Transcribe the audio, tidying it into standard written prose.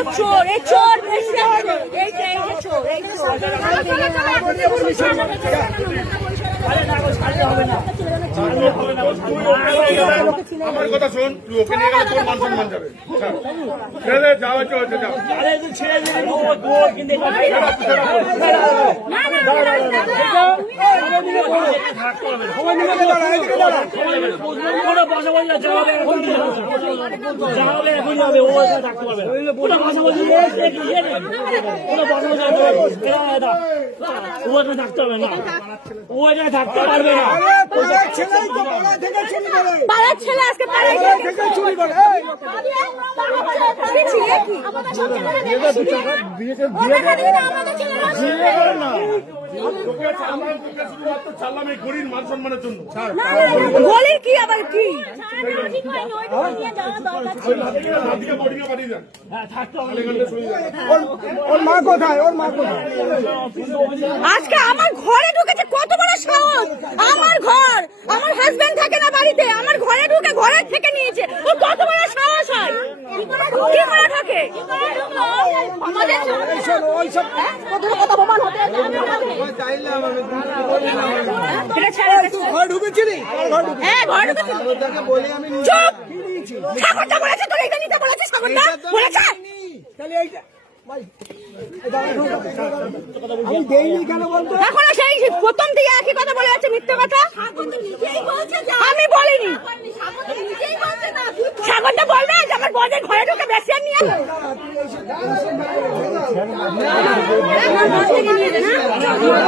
চোর, এই চোর বেশি আছে। এই যে চোর, এই চোর। আমার কথা শোন, তুই ওকে নিয়ে গেলে তোর মান সম্মান যাবে। ছেড়ে যা হচ্ছে হচ্ছে যা। থাকতে হবে না, ও এখানে থাকতে পারবে না। পাড়ার ছেলে আজকে পাড়ায় চুরি করে। গলির কি আবার কি ওর মা কোথায়? ওর মা কোথায়? আজকে আমার ঘরে ঢুকেছে, কত বড় সাহস! আমার ঘর, আমার হাজবেন্ড থাকে না বাড়িতে, আমার ঘরে ঢুকে ঘরের থেকে নিয়েছে। ও কত বড় সাহস হয়! কি করে ঢোকে? ঘরে ঢুকেছিলি? হ্যাঁ, ঘরে ঢুকেছি। চুপ! ঠাকুরটা বলেছে তোর এইটা নিতে বলেছে, ঠাকুরটা বলেছে। এখন সেই প্রথম থেকে একই কথা বলে যাচ্ছে, মিথ্যে কথা। আমি বলিনি। সাগরটা বলবে যে আমার বদের ঘরে ঢুকে বেশি নিয়ে